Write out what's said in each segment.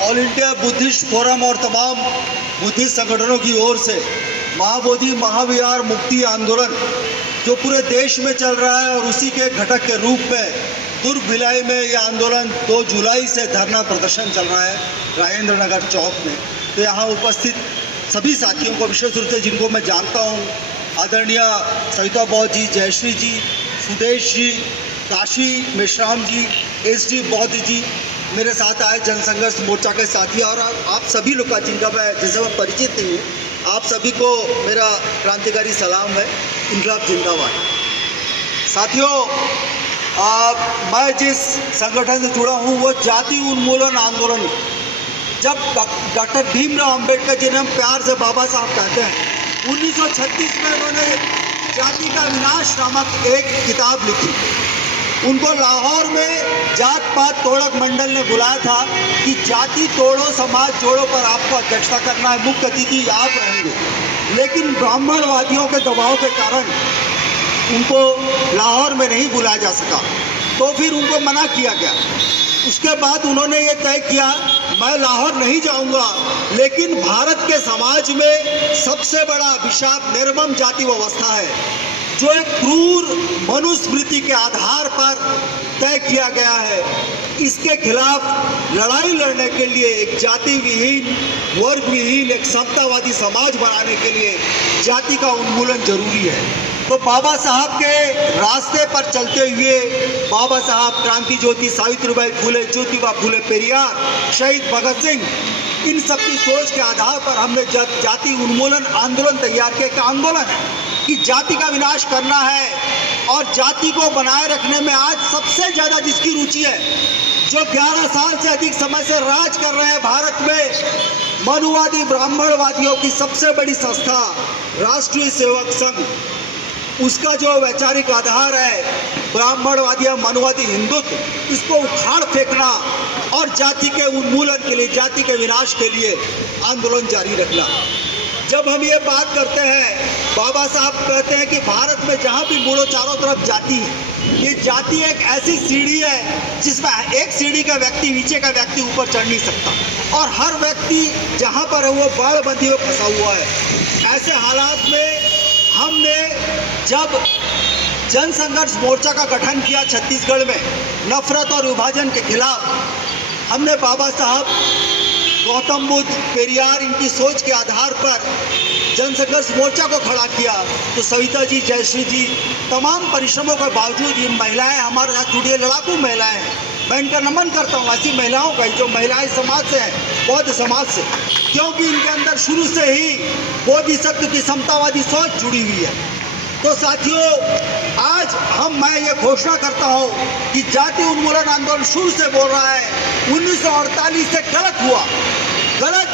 All India Buddhist forum और तमाम Buddhist संगठनों की ओर से महाबोधि महाविहार मुक्ति आंदोलन जो पूरे देश में चल रहा है और उसी के घटक के रूप में दुर्ग भिलाई में यह आंदोलन 2 जुलाई से धरना प्रदर्शन चल रहा है राजेंद्र नगर चौक में। तो यहाँ उपस्थित सभी साथियों को विशेष रूप से जिनको मैं जानता हूँ, आदरणीय सविता बौद्ध जी, जयश्री जी, सुदेश जी, काशी मेश्राम जी, SD बौद्ध जी, मेरे साथ आए जनसंघर्ष मोर्चा के साथी और आप सभी लोग का जिनसे मैं परिचित नहीं हूँ, आप सभी को मेरा क्रांतिकारी सलाम है। इंकलाब जिंदाबाद। साथियों, मैं जिस संगठन से जुड़ा हूँ वो जाति उन्मूलन आंदोलन। जब डॉक्टर भीमराव अंबेडकर जिन्हें हम प्यार से बाबा साहब कहते हैं, 1936 में उन्होंने जाति का विनाश नामक एक किताब लिखी। उनको लाहौर में जात पात तोड़क मंडल ने बुलाया था कि जाति तोड़ो समाज जोड़ो पर आपको अध्यक्षता करना है, मुख्य अतिथि आप रहेंगे। लेकिन ब्राह्मणवादियों के दबाव के कारण उनको लाहौर में नहीं बुलाया जा सका, तो फिर उनको मना किया गया। उसके बाद उन्होंने ये तय किया, मैं लाहौर नहीं जाऊंगा, लेकिन भारत के समाज में सबसे बड़ा अभिशाप निर्मम जाति व्यवस्था है, जो एक क्रूर मनुस्मृति के आधार पर तय किया गया है। इसके खिलाफ लड़ाई लड़ने के लिए एक जाति विहीन, वर्ग विहीन, एक समतावादी समाज बनाने के लिए जाति का उन्मूलन जरूरी है। तो बाबा साहब के रास्ते पर चलते हुए बाबा साहब, क्रांति ज्योति सावित्रीबाई फुले, ज्योतिबा फुले पेरियार, शहीद भगत सिंह, इन सब की सोच के आधार पर हमने जाति उन्मूलन आंदोलन तैयार किया। एक आंदोलन है कि जाति का विनाश करना है और जाति को बनाए रखने में आज सबसे ज़्यादा जिसकी रुचि है, जो 11 साल से अधिक समय से राज कर रहे हैं भारत में, मनुवादी ब्राह्मणवादियों की सबसे बड़ी संस्था राष्ट्रीय सेवक संघ, उसका जो वैचारिक आधार है ब्राह्मणवादी या मनुवादी हिंदुत्व, इसको उखाड़ फेंकना और जाति के उन्मूलन के लिए, जाति के विनाश के लिए आंदोलन जारी रखना। जब हम ये बात करते हैं, बाबा साहब कहते हैं कि भारत में जहाँ भी मुड़ो चारों तरफ जाति है। ये जाति एक ऐसी सीढ़ी है जिसमें एक सीढ़ी का व्यक्ति नीचे का व्यक्ति ऊपर चढ़ नहीं सकता, और हर व्यक्ति जहाँ पर है वो बाड़बंदी में फंसा हुआ है। ऐसे हालात में हमने जब जनसंघर्ष मोर्चा का गठन किया छत्तीसगढ़ में नफरत और विभाजन के खिलाफ, हमने बाबा साहब, गौतम बुद्ध, पेरियार, इनकी सोच के आधार पर जनसंघर्ष मोर्चा को खड़ा किया। तो सविता जी, जयश्री जी, तमाम परिश्रमों के बावजूद ये महिलाएं हमारे साथ जुड़ी है, लड़ाकू महिलाएं हैं। मैं इनका नमन करता हूँ ऐसी महिलाओं का जो महिलाएं समाज से हैं, बौद्ध समाज से, क्योंकि इनके अंदर शुरू से ही बोधिसत्व की समतावादी सोच जुड़ी हुई है। तो साथियों, आज मैं ये घोषणा करता हूँ कि जाति उन्मूलन आंदोलन शुरू से बोल रहा है 1948 से गलत हुआ, गलत।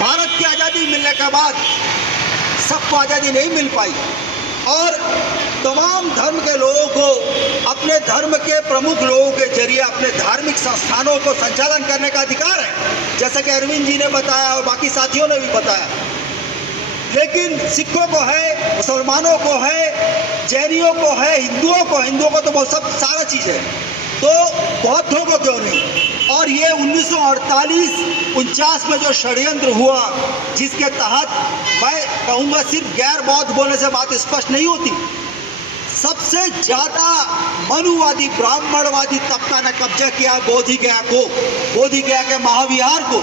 भारत की आज़ादी मिलने के बाद सबको आज़ादी नहीं मिल पाई और तमाम धर्म के लोगों को अपने धर्म के प्रमुख लोगों के जरिए अपने धार्मिक संस्थानों को संचालन करने का अधिकार है, जैसा कि अरविंद जी ने बताया और बाकी साथियों ने भी बताया। लेकिन सिखों को है, मुसलमानों को है, जैनियों को है, हिंदुओं को तो बहुत सब सारा चीज़ है, तो बौद्धों को क्यों नहीं? और ये 1948-49 में जो षड्यंत्र हुआ, जिसके तहत मैं कहूँगा सिर्फ गैर बौद्ध बोलने से बात स्पष्ट नहीं होती, सबसे ज़्यादा मनुवादी ब्राह्मणवादी तबका ने कब्जा किया बोधि गया के महाविहार को।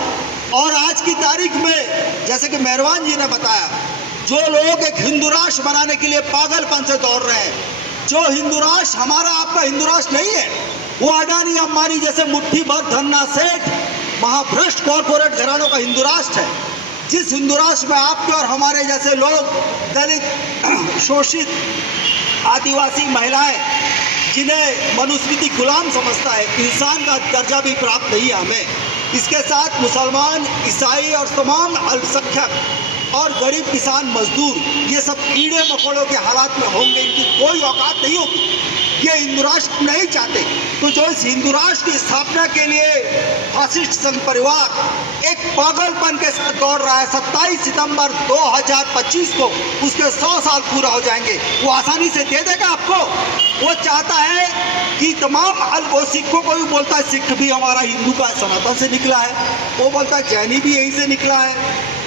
और आज की तारीख में, जैसे कि मेहरबान जी ने बताया, जो लोग एक हिंदू राष्ट्र बनाने के लिए पागलपन से दौड़ रहे हैं, जो हिंदू राष्ट्र हमारा आपका हिंदू राष्ट्र नहीं है, वो अडानी अंबानी जैसे मुट्ठी भर धन्ना सेठ महाभ्रष्ट कॉरपोरेट घरानों का हिंदू राष्ट्र है। जिस हिंदू राष्ट्र में आपके और हमारे जैसे लोग, दलित, शोषित, आदिवासी महिलाएं, जिन्हें मनुस्मृति गुलाम समझता है, इंसान का दर्जा भी प्राप्त नहीं है हमें, इसके साथ मुसलमान, ईसाई और तमाम अल्पसंख्यक और गरीब किसान मजदूर, ये सब कीड़े मकोड़ों के हालात में होंगे, इनकी कोई औकात नहीं होगी। ये हिंदू राष्ट्र नहीं चाहते। तो जो इस हिंदू राष्ट्र की स्थापना के लिए फासिस्ट संघ परिवार एक पागलपन के साथ दौड़ रहा है। 27 सितंबर 2025 को उसके 100 साल पूरा हो जाएंगे। वो आसानी से दे देगा आपको। वो चाहता है कि तमाम वो सिखों को भी बोलता है सिख भी हमारा हिंदू का सनातन से निकला है, वो बोलता है जैनी भी यहीं से निकला है,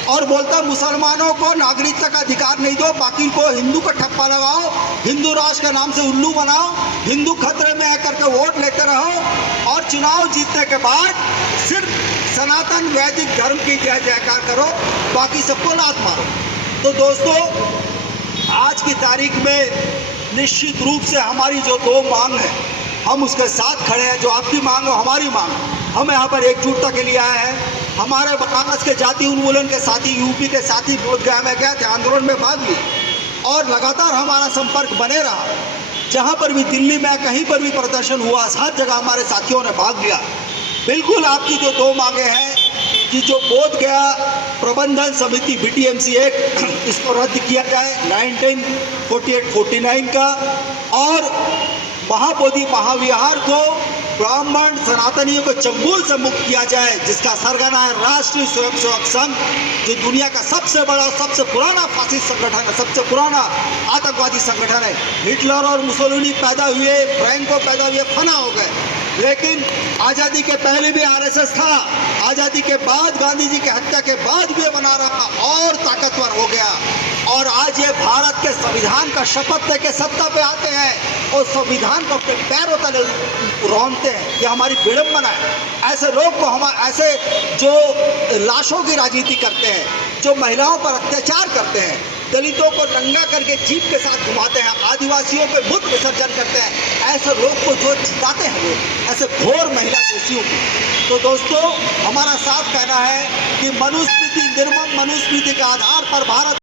और बोलता है मुसलमानों को नागरिकता का अधिकार नहीं दो, बाकी को हिंदू का ठप्पा लगाओ, हिंदू राष्ट्र के नाम से उल्लू बनाओ, हिंदू खतरे में आकर के वोट लेते रहो और चुनाव जीतने के बाद सिर्फ सनातन वैदिक धर्म की जय जयकार करो, बाकी सबको लात मारो। तो दोस्तों, आज की तारीख में निश्चित रूप से हमारी जो दो मांग है, हम उसके साथ खड़े हैं। जो आपकी मांग है हमारी मांग, हम यहाँ पर एकजुटता के लिए आए हैं। हमारे बनारस के जाति उन्मूलन के साथी, यूपी के साथी बोधगया में गए थे, आंदोलन में भाग लिए और लगातार हमारा संपर्क बने रहा। जहाँ पर भी, दिल्ली में कहीं पर भी प्रदर्शन हुआ, हर जगह हमारे साथियों ने भाग लिया। बिल्कुल आपकी जो दो मांगे हैं कि जो बोधगया प्रबंधन समिति BTMC एक्ट, इसको रद्द किया जाए 1948-49 का, और महाबोधि महाविहार को ब्राह्मण सनातनियों को चंगुल से मुक्त किया जाए, जिसका सरगना है राष्ट्रीय स्वयंसेवक संघ, जो दुनिया का सबसे बड़ा, सबसे पुराना फासिस्ट संगठन है, सबसे पुराना आतंकवादी संगठन है। हिटलर और मुसोलिनी पैदा हुए, फ्रैंको पैदा हुए, फना हो गए, लेकिन आज़ादी के पहले भी RSS था, आज़ादी के बाद, गांधी जी की हत्या के बाद भी बना रहा और ताकतवर हो गया। और आज ये भारत के संविधान का शपथ लेके सत्ता पे आते हैं और संविधान को अपने पैरों तले रौंदते हैं। ये हमारी विडंबना है। ऐसे लोग को हम, ऐसे जो लाशों की राजनीति करते हैं, जो महिलाओं पर अत्याचार करते हैं, दलितों को नंगा करके जीप के साथ घुमाते हैं, आदिवासियों पे मूत्र विसर्जन करते हैं, ऐसे लोग को जो जिताते हैं लोग, ऐसे घोर महिला दोषियों को। तो दोस्तों, हमारा साफ कहना है कि मनुस्मृति, निर्मम मनुस्मृति के आधार पर भारत